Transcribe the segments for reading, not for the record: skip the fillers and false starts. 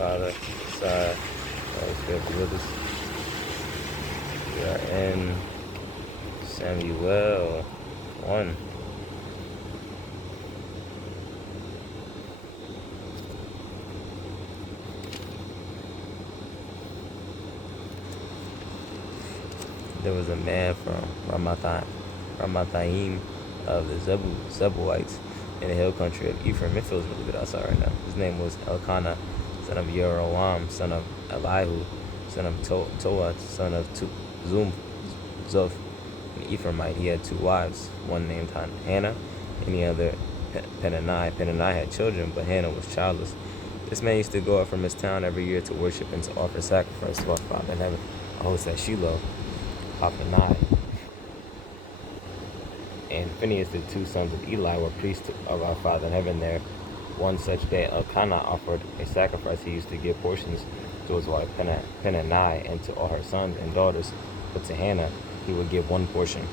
Father, Son, Holy Spirit be with us. We are in Samuel 1. There was a man from Ramathaim of the Zebulites in the hill country of Ephraim. It feels really good outside right now. His name was Elkanah, son of Jeroam, son of Elihu, son of Toa, son of Zoph, an Ephraimite. He had two wives, one named Hannah and the other Peninnah. Peninnah had children, but Hannah was childless. This man used to go up from his town every year to worship and to offer sacrifice to our Father in heaven. A host at Shiloh, Hophni, and Phinehas, the two sons of Eli, were priests of our Father in heaven there. One such day Elkanah offered a sacrifice. He used to give portions to his wife Peninnah and to all her sons and daughters, but to Hannah he would give one portion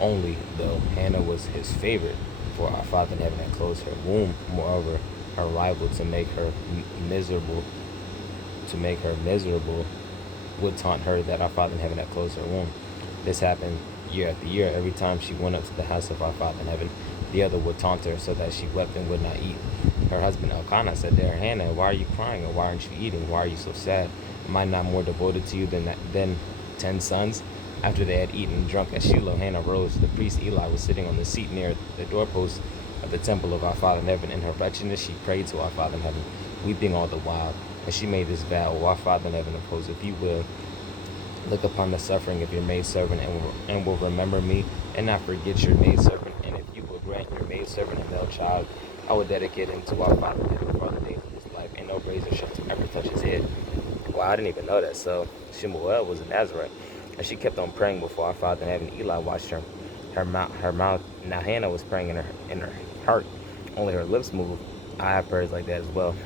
only, though Hannah was his favorite, for our Father in heaven had closed her womb. Moreover, her rival, to make her miserable, would taunt her that our Father in heaven had closed her womb. This happened year after year. Every time she went up to the house of our Father in heaven, the other would taunt her so that she wept and would not eat. Her husband Elkanah said to her, Hannah, why are you crying, or why aren't you eating? Why are you so sad? Am I not more devoted to you than 10 sons? After they had eaten and drunk at Shiloh, Hannah rose. The priest Eli was sitting on the seat near the doorpost of the temple of our Father in heaven. In her wretchedness she prayed to our Father in heaven, weeping all the while. And she made this vow, O our Father in heaven, oppose, if you will, look upon the suffering of your maidservant and will remember me, and not forget your maidservant. And if you will grant your maidservant a male child, I will dedicate him to our Father in heaven for all the days of his life, and no razor shall ever touch his head. Wow, I didn't even know that. So Shemuel was a Nazarite, and she kept on praying before our Father in heaven. Eli watched her mouth. Now Hannah was praying in her heart. Only her lips moved. I have prayers like that as well.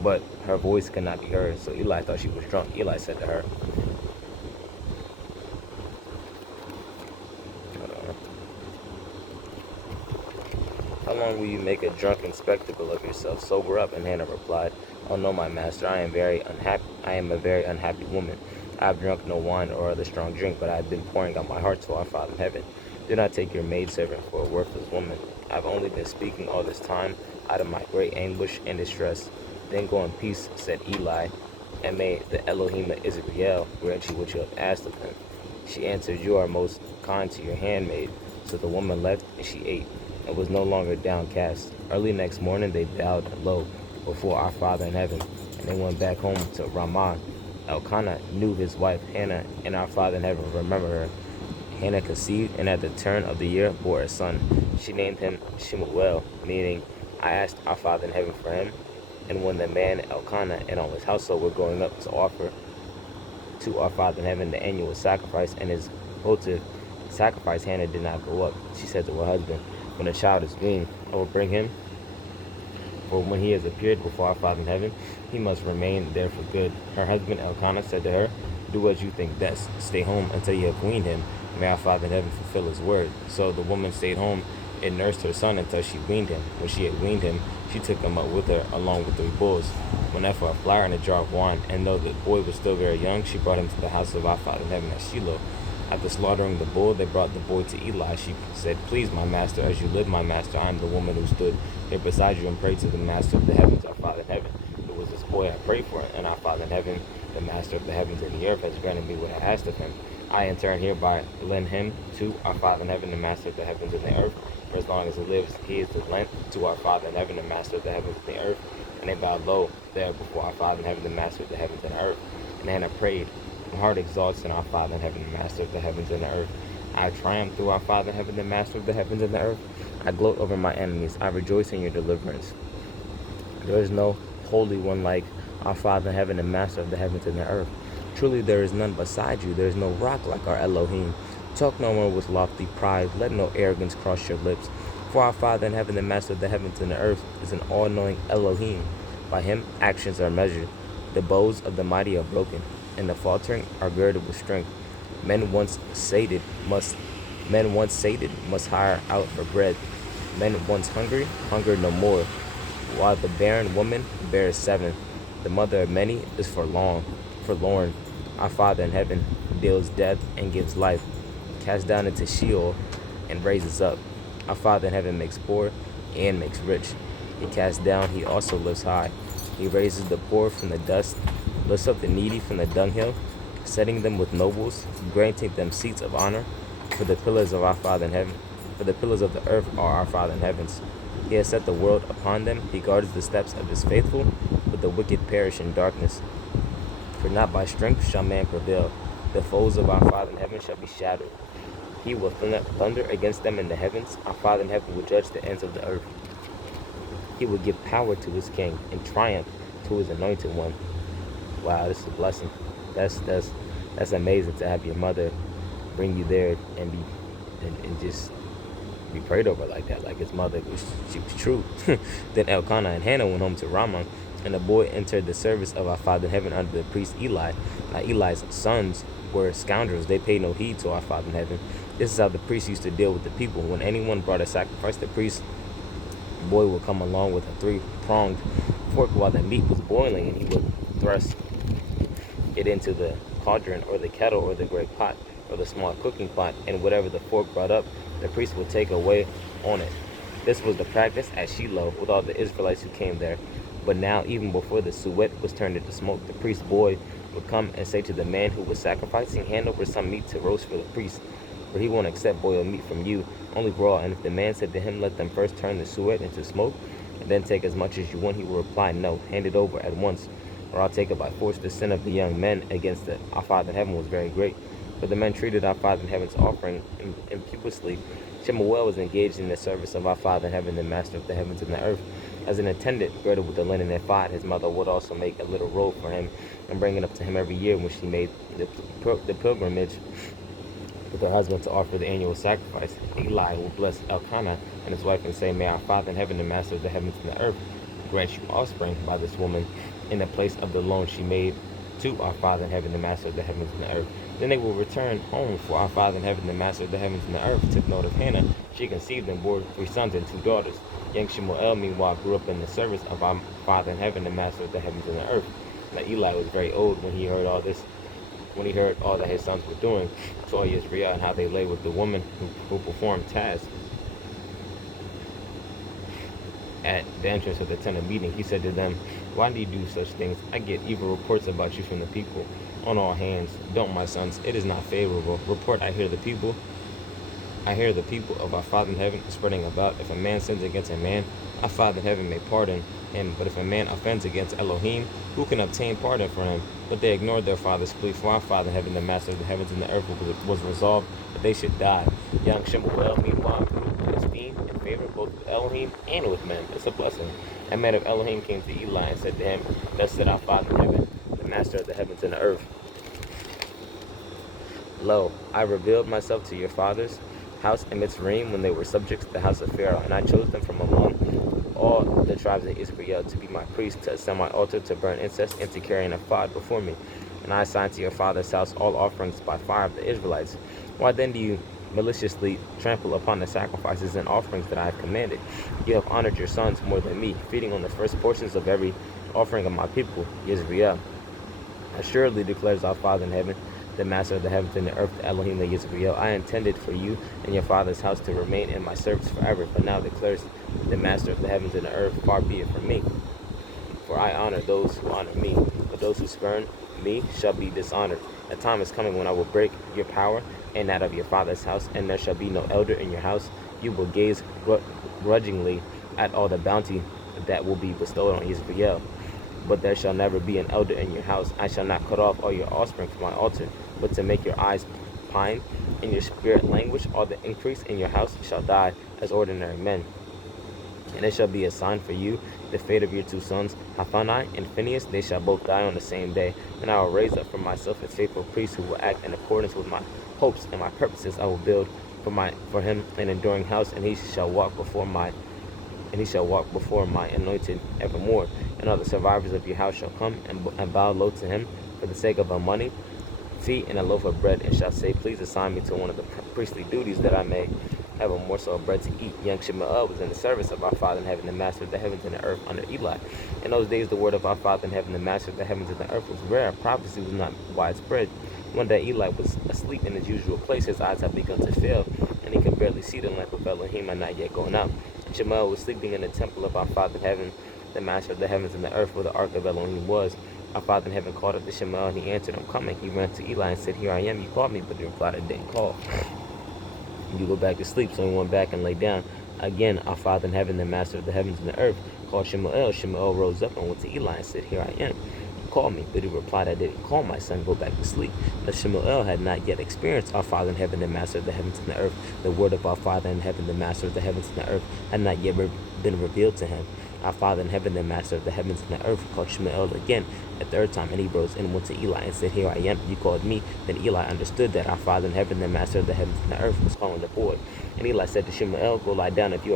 But her voice could not be heard. So Eli thought she was drunk. Eli said to her, how long will you make a drunken spectacle of yourself? Sober up. And Hannah replied, Oh no, my master, I am a very unhappy woman. I have drunk no wine or other strong drink, but I have been pouring out my heart to our Father in heaven. Do not take your maidservant for a worthless woman. I have only been speaking all this time out of my great anguish and distress. Then go in peace, said Eli, and may the Elohim of Israel grant you what you have asked of him. She answered, You are most kind to your handmaid. So the woman left, and she ate, and was no longer downcast. Early next morning they bowed low before our Father in heaven, and they went back home to Ramah. Elkanah knew his wife Hannah, and our Father in heaven remembered her. Hannah conceived, and at the turn of the year bore a son. She named him Shemuel, meaning, I asked our Father in heaven for him. And when the man Elkanah and all his household were going up to offer to our Father in heaven the annual sacrifice and his votive sacrifice, Hannah did not go up. She said to her husband, When a child is weaned, I will bring him. For when he has appeared before our Father in heaven, he must remain there for good. Her husband Elkanah said to her, Do as you think best. Stay home until you have weaned him. May our Father in heaven fulfill his word. So the woman stayed home and nursed her son until she weaned him. When she had weaned him, she took him up with her, along with 3 bulls, one ephah of flour and a jar of wine. And though the boy was still very young, she brought him to the house of our Father in heaven at Shiloh. After slaughtering the bull, they brought the boy to Eli. She said, Please, my master, as you live, my master, I am the woman who stood here beside you and prayed to the master of the heavens, our Father in heaven. It was this boy I prayed for, and our Father in heaven, the master of the heavens and the earth, has granted me what I asked of him. I, in turn, hereby lend him to our Father in heaven, the master of the heavens and the earth. For as long as he lives, he is to lend to our Father in heaven, the master of the heavens and the earth. And they bowed low there before our Father in heaven, the master of the heavens and the earth. And Hannah prayed, My heart exalts in our Father in heaven, the master of the heavens and the earth. I triumph through our Father in heaven, the master of the heavens and the earth. I gloat over my enemies. I rejoice in your deliverance. There is no holy one like our Father in heaven, the master of the heavens and the earth. Truly there is none beside you. There is no rock like our Elohim. Talk no more with lofty pride. Let no arrogance cross your lips. For our Father in heaven, the master of the heavens and the earth, is an all-knowing Elohim. By him actions are measured. The bows of the mighty are broken, and the faltering are girded with strength. Men once sated must hire out for bread. Men once hungry, hunger no more. while the barren woman bears 7. The mother of many is forlorn. Our Father in heaven deals death and gives life, casts down into Sheol and raises up. Our Father in heaven makes poor and makes rich. He casts down, he also lifts high. He raises the poor from the dust, lifts up the needy from the dunghill, setting them with nobles, granting them seats of honor. For the pillars of our Father in heaven, for the pillars of the earth are our Father in heavens. He has set the world upon them. He guards the steps of his faithful, but the wicked perish in darkness. For not by strength shall man prevail. The foes of our Father in heaven shall be shattered. He will thunder against them in the heavens. Our Father in heaven will judge the ends of the earth. He will give power to his king and triumph to his anointed one. Wow, this is a blessing. That's amazing to have your mother bring you there and just be prayed over like that. Like his mother she was true. Then Elkanah and Hannah went home to Ramah, and the boy entered the service of our Father in heaven under the priest Eli. Now Eli's sons were scoundrels. They paid no heed to our Father in heaven. This is how the priest used to deal with the people. When anyone brought a sacrifice, the priest boy would come along with a 3-pronged fork while the meat was boiling, and he would thrust it into the cauldron or the kettle or the great pot or the small cooking pot, and whatever the fork brought up, the priest would take away on it. This was the practice at Shiloh with all the Israelites who came there. But now, even before the suet was turned into smoke, the priest's boy would come and say to the man who was sacrificing, "Hand over some meat to roast for the priest, for he won't accept boiled meat from you, only raw." And if the man said to him, "Let them first turn the suet into smoke, and then take as much as you want," he will reply, "No, hand it over at once, or I'll take it by force." The sin of the young men against our Father in heaven was very great. But the men treated our Father in heaven's offering impiously. Shemuel was engaged in the service of our Father in heaven, the master of the heavens and the earth. As an attendant girded with the linen ephod, his mother would also make a little robe for him and bring it up to him every year when she made the pilgrimage with her husband to offer the annual sacrifice. Eli will bless Elkanah and his wife and say, "May our Father in heaven, the master of the heavens and the earth, grant you offspring by this woman in the place of the loan she made to our Father in heaven, the master of the heavens and the earth." Then they will return home, for our Father in heaven, the master of the heavens and the earth, took note of Hannah. She conceived and bore 3 sons and 2 daughters. Young Shemuel, meanwhile, grew up in the service of our Father in heaven, the master of the heavens and the earth. Now Eli was very old when he heard all this, when he heard all that his sons were doing, saw Yisrael and how they lay with the woman who performed tasks at the entrance of the tent of meeting. He said to them, "Why do you do such things? I get evil reports about you from the people on all hands. Don't, my sons, it is not favorable. Report, I hear the people of our Father in heaven spreading about. If a man sins against a man, our Father in heaven may pardon him. But if a man offends against Elohim, who can obtain pardon for him?" But they ignored their father's plea, for our Father in heaven, the master of the heavens and the earth, was resolved that they should die. Young Shemuel, meanwhile, grew in esteem and favor both with Elohim and with men. It's a blessing. A man of Elohim came to Eli and said to him, "Thus said our Father in heaven, the master of the heavens and the earth, Lo, I revealed myself to your fathers' house in Mitzrayim when they were subjects to the house of Pharaoh, and I chose them from among all the tribes of Israel to be my priests, to ascend my altar, to burn incense, and to carry an ephod before me. And I assigned to your father's house all offerings by fire of the Israelites. Why then do you maliciously trample upon the sacrifices and offerings that I have commanded? You have honored your sons more than me, feeding on the first portions of every offering of my people, Yisrael. Assuredly declares our Father in heaven, the master of the heavens and the earth, the Elohim of Yisrael, I intended for you and your father's house to remain in my service forever. But now declares the master of the heavens and the earth, far be it from me. For I honor those who honor me, but those who spurn me shall be dishonored. A time is coming when I will break your power and that of your father's house, and there shall be no elder in your house. You will gaze grudgingly at all the bounty that will be bestowed on Israel, but there shall never be an elder in your house. I shall not cut off all your offspring from my altar, but to make your eyes pine and your spirit languish, all the increase in your house shall die as ordinary men. And it shall be a sign for you, the fate of your 2 sons, Hophni and Phinehas, they shall both die on the same day. And I will raise up for myself a faithful priest who will act in accordance with my hopes and my purposes. I will build for him an enduring house, and he shall walk before my anointed evermore. And all the survivors of your house shall come and bow low to him for the sake of a money fee and a loaf of bread, and shall say, Please assign me to one of the priestly duties, that I may have a morsel of bread to eat. Young Shemuel was in the service of our Father in heaven, the Master of the heavens and the earth, under Eli. In those days, the word of our Father in heaven, the Master of the heavens and the earth, was rare. Prophecy was not widespread. One day, Eli was asleep in his usual place. His eyes had begun to fail, and he could barely see. The lamp of Elohim had not yet gone out. Shemuel was sleeping in the temple of our Father in heaven, the Master of the heavens and the earth, where the ark of Elohim was. Our Father in heaven called up to Shemuel, and he answered, I'm coming. He ran to Eli and said, Here I am. You called me, but he replied, I didn't call. You go back to sleep. So he went back and lay down. Again, our Father in heaven, the Master of the heavens and the earth, called Shemuel. Shemuel rose up and went to Eli and said, Here I am. You called me, but he replied, I didn't call, my son. Go back to sleep. Now Shemuel had not yet experienced our Father in heaven, the Master of the heavens and the earth. The word of our Father in heaven, the Master of the heavens and the earth, had not yet been revealed to him. Our Father in heaven, the Master of the heavens and the earth, called Shemuel again a third time, and he rose and went to Eli and said, Here I am. You called me. Then Eli understood that our Father in heaven, the Master of the heavens and the earth, was calling the boy. And Eli said to Shemuel, Go lie down. If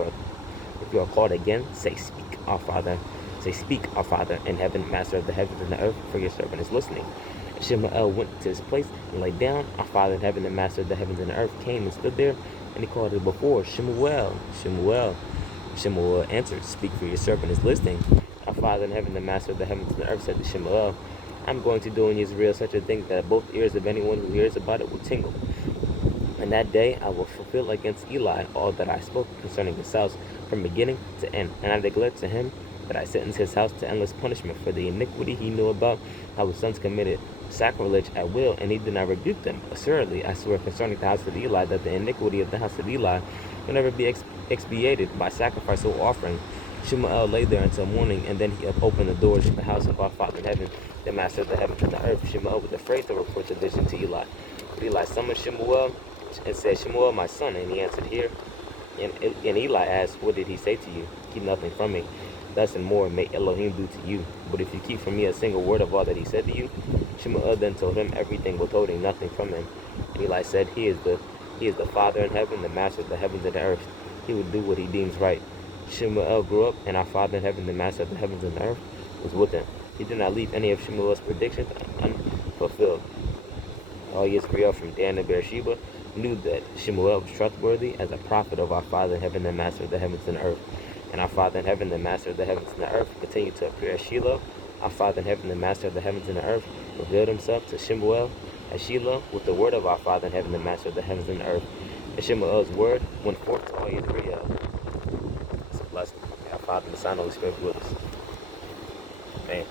you are called again, say, Speak, our Father. Say, Speak, our Father in heaven, Master of the heavens and the earth, for your servant is listening. And Shemuel went to his place and lay down. Our Father in heaven, the Master of the heavens and the earth, came and stood there, and he called it before, Shemuel, Shemuel. Shemuel answered, Speak, for your servant is listening. Our Father in heaven, the Master of the heavens and the earth, said to Shemuel, I'm going to do in Israel such a thing that both ears of anyone who hears about it will tingle. And that day I will fulfill against Eli all that I spoke concerning his house from beginning to end. And I declare to him that I sentence his house to endless punishment for the iniquity he knew about, how his sons committed sacrilege at will, and he did not rebuke them. Assuredly, I swear concerning the house of Eli that the iniquity of the house of Eli will never be expiated by sacrifice or offering. Shemuel lay there until morning, and then he opened the doors to the house of our Father in heaven, the Master of the heavens and the earth. Shemuel was afraid to report the vision to Eli. But Eli summoned Shemuel and said, Shemuel, my son. And he answered, Here. And Eli asked, What did he say to you? Keep nothing from me. Thus and more may Elohim do to you. But if you keep from me a single word of all that he said to you. Shemuel then told him everything, withholding nothing from him. And Eli said, He is the Father in heaven, the Master of the heavens and the earth. He will do what he deems right. Shemuel grew up, and our Father in heaven, the Master of the heavens and the earth, was with him. He did not leave any of Shemuel's predictions unfulfilled. All Israel from Dan to Beersheba knew that Shemuel was trustworthy as a prophet of our Father in heaven, the Master of the heavens and the earth. And our Father in heaven, the Master of the heavens and the earth, continued to appear at Shiloh. Our Father in heaven, the Master of the heavens and the earth, revealed himself to Shemuel at Shiloh with the word of our Father in heaven, the Master of the heavens and the earth. And Shemuel's word went forth to all Israel. It's a blessing. Our Father, the Son, and the Holy Spirit with us. Man.